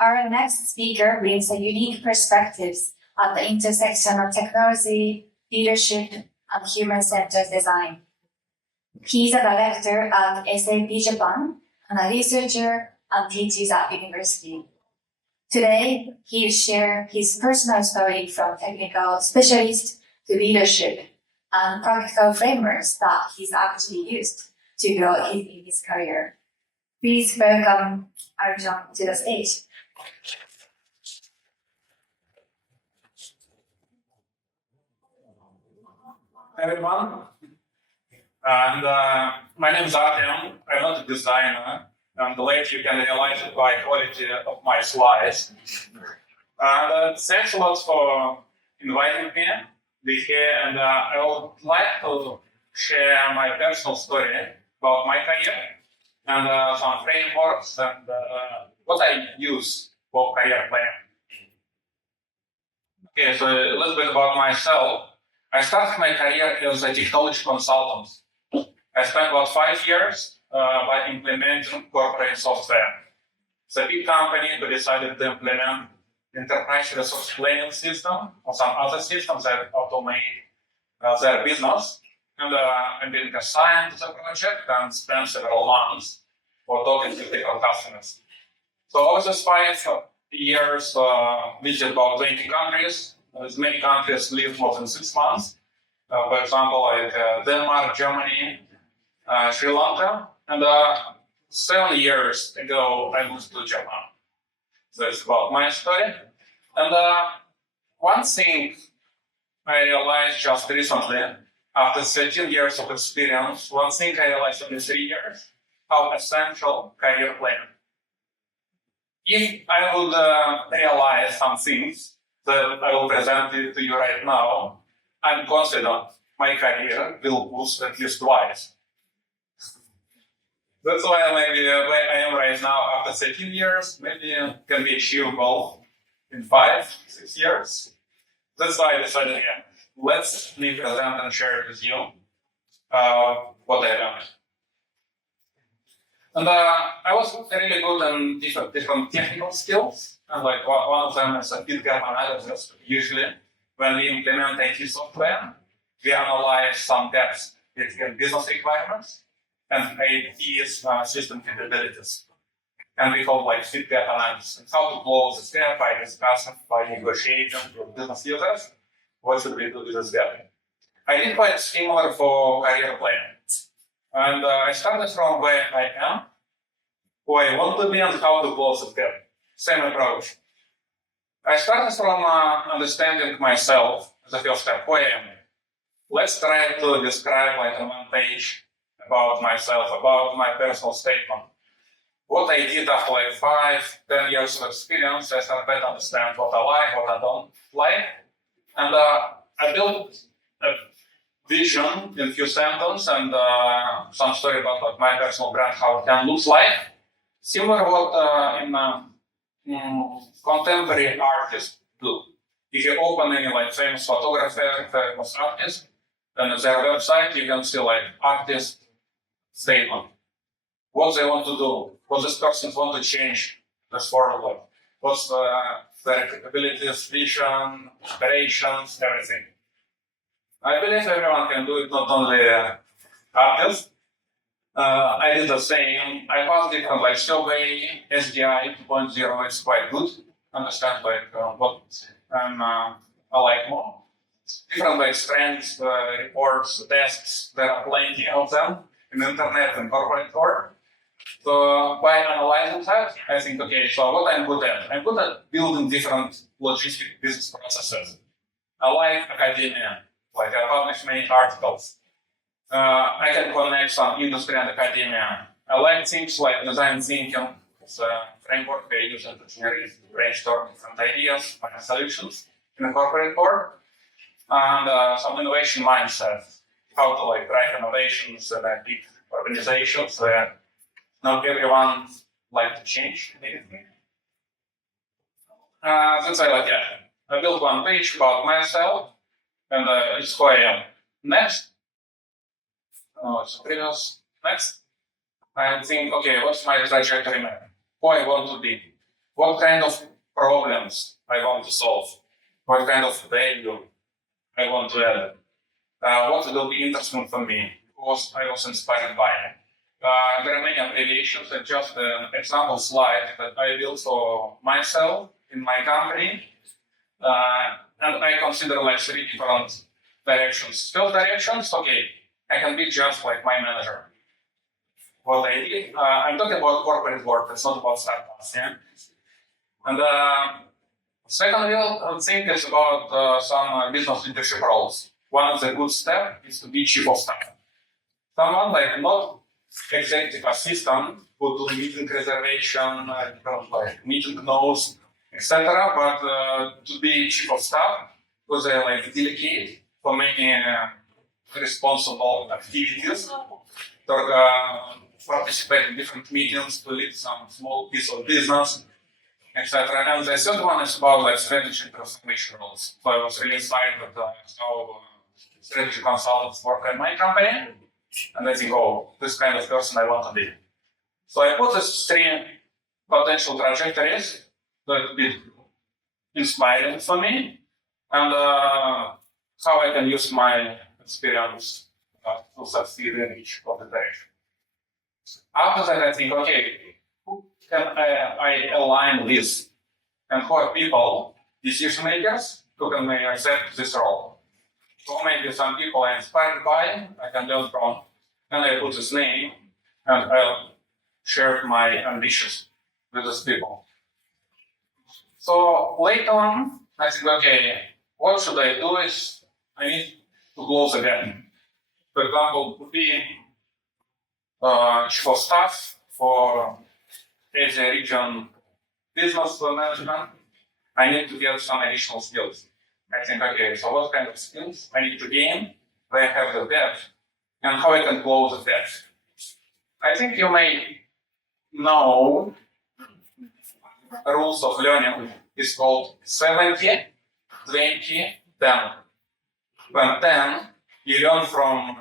Our next speaker brings a unique perspectives at the intersection of technology, leadership, and human-centered design. He's a director at SAP Japan and a researcher and teaches at university. Today, he'll share his personal story from technical specialist to leadership and practical frameworks that he's actually used to grow in his career. Please welcome Artem to the stage. Hi everyone, and my name is Artem. I'm not a designer, and later you can realize it by quality of my slides. And thanks a lot for inviting me here, and I would like to share my personal story about my career and some frameworks and what I use for career planning. Okay, so a little bit about myself. I started my career as a technology consultant. I spent about 5 years by implementing corporate software. It's a big company who decided to implement enterprise resource planning system or some other systems that automate their business. And I'm being assigned to the project and spent several months for talking to different customers. So over these 5 years, visited about 20 countries. As many countries live more than 6 months. For example, like Denmark, Germany, Sri Lanka. And 7 years ago, I moved to Japan. So it's about my story. And one thing I realized just recently, after 13 years of experience, one thing I realized in 3 years, how essential career planning. If I would realize some things that I will present it to you right now, I'm confident my career will boost at least twice. That's why maybe where I am right now after 13 years, maybe can be achievable in 5-6 years. That's why I decided, let's present and share with you what I learned. And I was really good in different technical skills. And like one of them is a big gap analysis. Usually, when we implement IT software, we analyze some gaps between business requirements and IT's system capabilities. And we call like fit gap analysis. How to close this gap by discussing, by negotiating with business users. What should we do with this gap? I did quite similar for career planning. And I started from where I am, who I want to be, and how to close the gap. Same approach. I started from understanding myself as the first step, who I am. Let's try to describe like on one page about myself, about my personal statement. What I did after like 5-10 years of experience, I started to understand what I like, what I don't like. And I built a vision in a few sentences and some story about like my personal brand, how it can look like. Similar what in contemporary artists do. If you open any like famous photographer, famous artist, then on their website you can see like artist statement. What they want to do, what this person want to change this formula, what's their capabilities, vision, inspirations, everything. I believe everyone can do it, not only artists. I did the same. I found different like survey, SDI 2.0 is quite good. Understand like what I like more. Different like strengths, reports, tests, there are plenty of them in the internet and corporate world. So by analyzing that, I think, okay, so what I'm good at? I'm good at building different logistic business processes. I like academia, like I publish many articles. I can connect some industry and academia. I like things like design thinking. It's a framework we use in engineering to brainstorm different ideas, find solutions in the corporate world. And some innovation mindset, how to like drive innovations in big organizations where not everyone like to change immediately. That's why I like that. I built one page about myself, and it's who I am. Next. It's previous. Next. I think, okay, what's my trajectory map? Who I want to be? what kind of problems I want to solve, what kind of value I want to add, what will be interesting for me, what I was inspired by. There are many abbreviations and just an example slide that I built for myself in my company. And I consider like 3 different directions. First directions, okay, I can be just like my manager. What I did, I'm talking about corporate work, it's not about startups, yeah? And second thing is about some business leadership roles. One of the good steps is to be chief of staff. Someone like not executive assistant who do meeting reservation, like meeting notes, etc. But to be chief of staff, because they like delegate for many responsible activities, to participate in different meetings, to lead some small piece of business, etc. And the third one is about like strategy and transformation roles. So I was really excited how strategy consultants work at my company, and I think, oh, this kind of person I want to be. So I put these 3 potential trajectories that would be inspiring for me, and how I can use my experience to succeed in each of the directions. After that, I think, okay, who can I align with, and who are people, decision makers, who can accept this role. So maybe some people I'm inspired by, I can learn from, and I put this name, and I'll share my ambitions with these people. So later on, I think, okay, what should I do is I need to close again. For example, to be chief of staff for Asia region business management, I need to get some additional skills. I think, okay, so what kind of skills I need to gain, where I have the depth, and how I can close the depth. I think you may know rules of learning is called 70, 20, 10. When 10, you learn from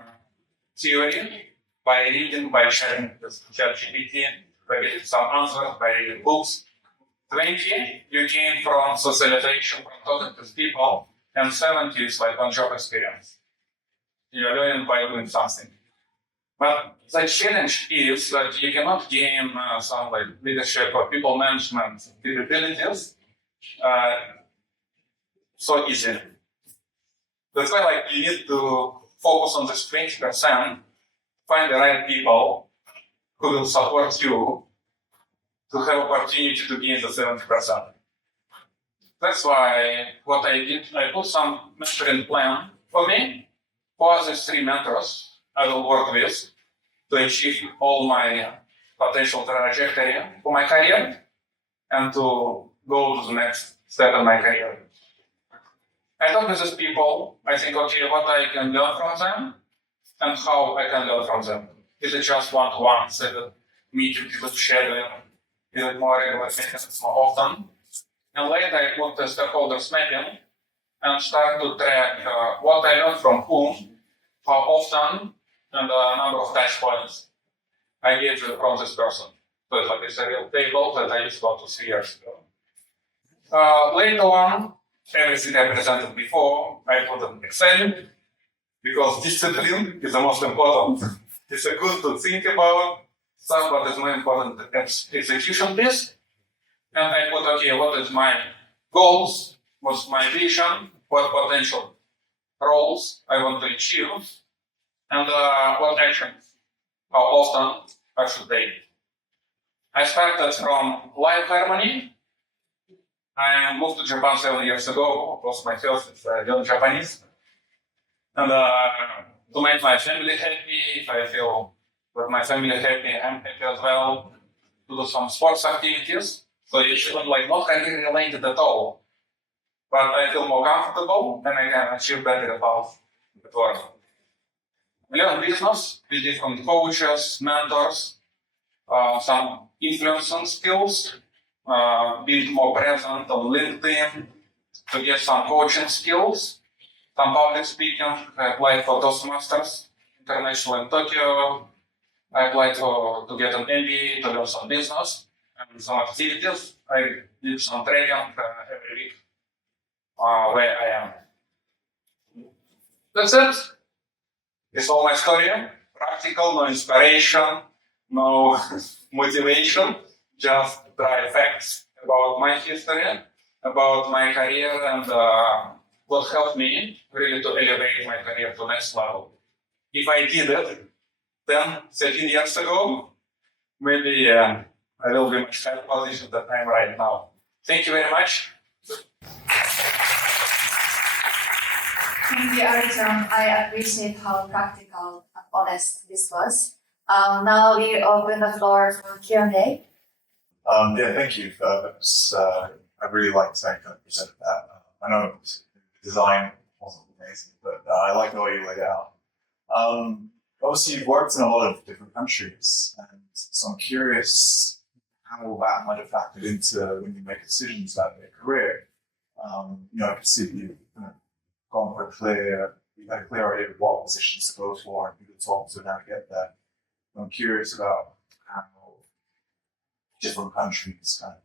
theory by reading, by sharing with ChatGPT, by getting some answers, by reading books. 20, you gain from socialization, from talking to people, and 70 is like on-job experience. You're learning by doing something. But the challenge is that you cannot gain some like leadership or people management capabilities so easily. That's why like you need to focus on this 20%, find the right people who will support you to have opportunity to gain the 70%. That's why what I did, I put some mentoring plan for me, for these 3 mentors I will work with to achieve all my potential trajectory for my career and to go to the next step in my career. I talk with these people, I think, okay, what I can learn from them and how I can learn from them. Is it just one-to-one, is it meeting, is it sharing, is it more regular meetings more often? And later I put the stakeholders mapping and start to track what I learned from whom, how often, and the number of touch points I get from this person. So it's like a real table that I used about 2-3 years ago. Later on, everything I presented before, I put in Excel, because discipline is the most important. It's a good to think about stuff, but it's more important the execution piece. And I put, okay, what is my goals, what's my vision, what potential roles I want to achieve, and what actions, how often I should take. I started from life harmony. I moved to Japan 7 years ago. Of course, my first is learn Japanese. And to make my family happy, if I feel that my family happy, I'm happy as well. To do some sports activities. So it should like not career related at all. But I feel more comfortable and I can achieve better results at work. I learn business with different coaches, mentors, some influencing skills, being more present on LinkedIn to get some coaching skills, some public speaking. I applied for Toastmasters International in Tokyo. I applied to get an MBA to learn some business. and some activities. I did some training every week where I am. That's it. It's all my story. Practical, no inspiration, no motivation, just dry facts about my history, about my career, and what helped me really to elevate my career to next level. If I did it 10, 13 years ago, maybe I will be much higher position than I am right now. Thank you very much. Thank you, Artem. I appreciate how practical and honest this was. Now we open the floor for Q&A. Yeah, thank you. I really liked how you presented that. I know the design wasn't amazing, but I like the way you laid it out. Obviously, you've worked in a lot of different countries, and so I'm curious how that might have factored into when you make decisions about your career. I can see that you've gone for you've had a clear idea of what positions to go for and who to talk to now to get there. I'm curious about how different countries kind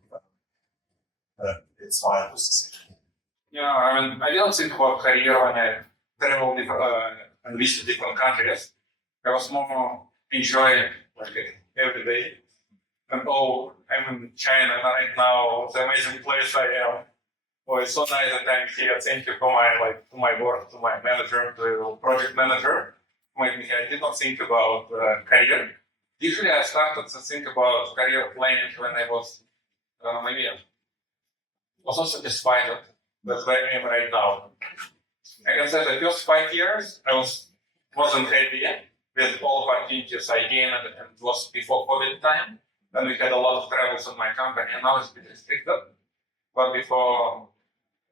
of inspired this decision. Yeah, I didn't think about career when I traveled and visited different countries. I was more enjoying every day. And I'm in China right now. It's an amazing place I am. Oh, it's so nice that I'm here. Thank you for my work, to my manager, to project manager. I did not think about career. Usually I started to think about career planning when I was maybe also satisfied with where I am right now. I can say the first 5 years I wasn't happy with all opportunities I gained, and it was before COVID time. Then we had a lot of travels in my company, and now it's a bit restricted. But before,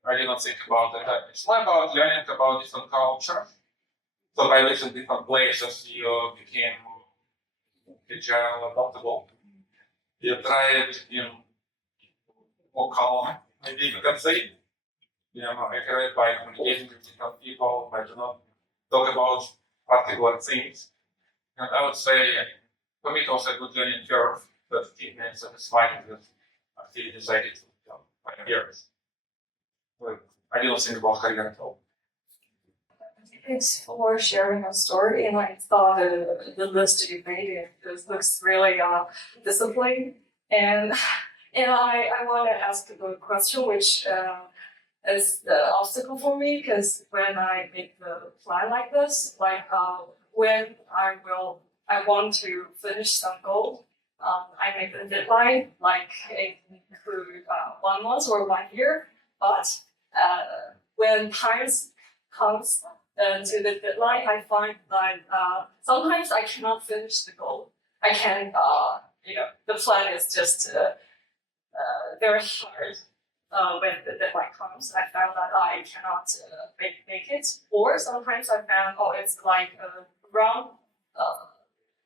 I did not think about it. It's more about learning about different cultures. So by visiting different places, you became agile, adaptable. You try it more calm, maybe you can say. Accurate by communicating with different people, by do not talk about particular things. And I would say, for me, it was a good learning curve that kept me satisfied with activities I did for 5 years. But I didn't think about career at all. Thanks for sharing your story, and I thought the list you made it looks really disciplined. And I want to ask a question which is the obstacle for me, because when I make the plan like this, when I want to finish some goal, I make the deadline it include 1 month or 1 year, but when time comes to the deadline, I find that sometimes I cannot finish the goal. I can, the plan is just very hard. When the deadline comes, I found that I cannot make it. Or sometimes I found, it's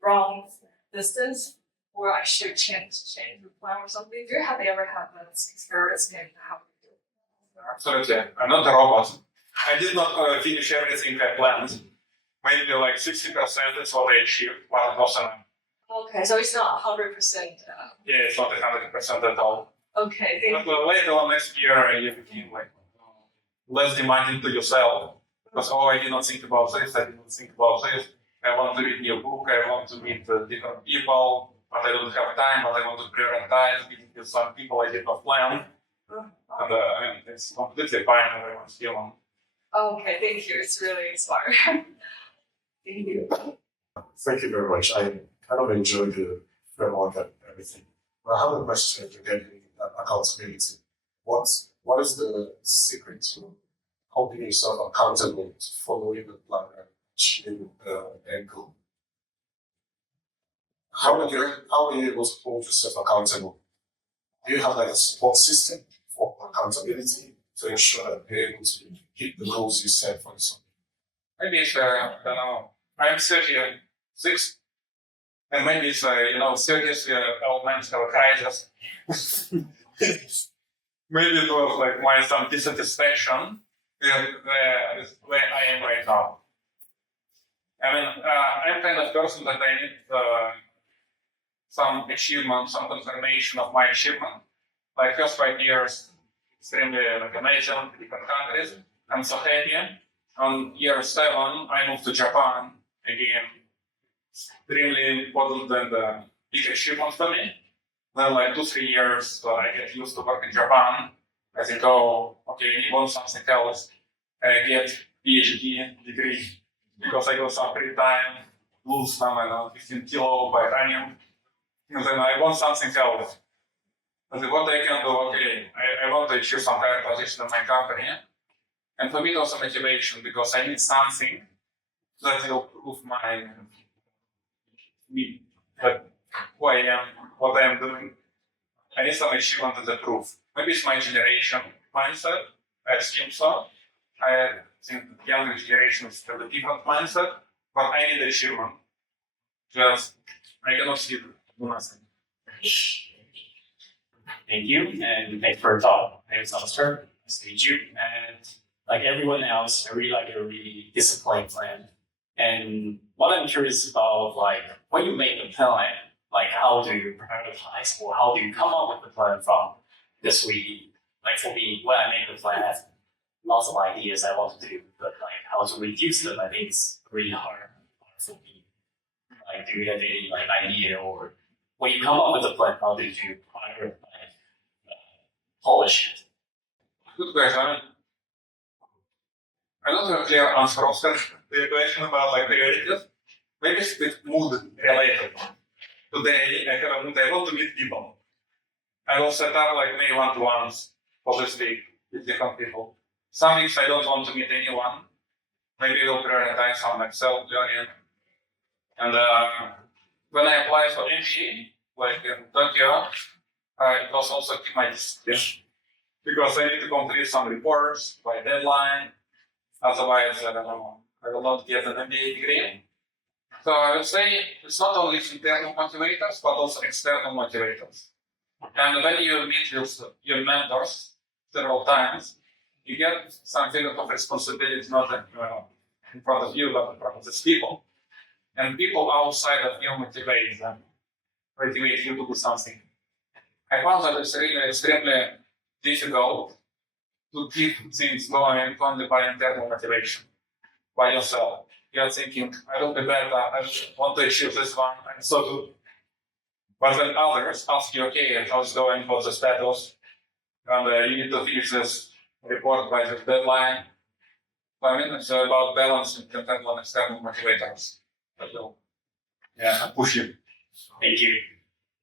wrong distance, or I should change the plan or something. Do you ever had this experience in how you do it? Absolutely. I'm not a robot. I did not finish everything I planned. Maybe 60% is what I achieved, but not enough. Okay, so it's not 100%. Yeah, it's not 100% at all. Okay, But later on next year, you became less demanding to yourself. Because I did not think about this, I did not think about this. I want to read new book, I want to meet different people, but I don't have time, but I want to prioritize meeting with some people I did not plan. And it's completely fine, everyone's human. Okay, thank you. It's really inspiring. Thank you. Thank you very much. I kind of enjoyed the framework and everything. But I have a question regarding accountability. What is the secret to holding yourself accountable to following the plan and achieving the end goal? How are you able to hold yourself accountable? Do you have a support system for accountability to ensure that you're able to hit the goals you set for yourself? Maybe it's, I'm 36, and maybe it's, 30 elements of a crisis. Maybe it was some dissatisfaction with where I am right now. I'm kind of person that I need some achievement, some confirmation of my achievement. Like first 5 years, extremely like amazing, different countries. I'm so happy. On year 7, I moved to Japan again. Extremely important and big achievement for me. Then like 2-3 years, I get used to work in Japan. I think, oh, okay, you want something else. I get PhD degree because I got some free time, lose some, 15 kilo by running. And then I want something else. And then what I can do, okay, I want to achieve some higher position in my company. And for me, it was a motivation because I need something that will prove me, that who I am, what I am doing. I need some achievement as a proof. Maybe it's my generation mindset. I assume so. I think younger generations have a different mindset, but I need achievement. Just I cannot see do nothing. Thank you, and thanks for your talk. My name is Alistair. Nice to meet you. And like everyone else, I really like a really disciplined plan. And what I'm curious about, like when you make a plan, like how do you prioritize or how do you come up with the plan from this week? Like for me, when I make the plan, I have lots of ideas I want to do, but like how to reduce them, I think it's really hard for me. Like, do you have any like idea, or when you come up with a plan, how did you prioritize, polish it? Good question. I don't have a clear answer of the question about like priorities. Maybe it's a bit mood related. Today I have a mood, I want to meet people. I will set up like many one-to-ones for this week with different people. Some weeks I don't want to meet anyone. Maybe I will prioritize some like self-learning. And when I applied for MBA, like in Tokyo, it was also keep my discipline. Because I need to complete some reports by deadline. Otherwise, I don't know, I will not get an MBA degree. So I would say it's not only internal motivators, but also external motivators. And when you meet your mentors several times, you get some feeling of responsibility, not in front of you, but in front of these people. And people outside of you motivate you to do something. I found that it's really extremely difficult to keep things going only by internal motivation, by yourself. You're thinking, I will be better, I want to achieve this one, and so good. But when others ask you, okay, how's it going, what's the status, and you need to finish this report by the deadline. I mean, it's about balancing internal and external motivators. That will push you. Thank you.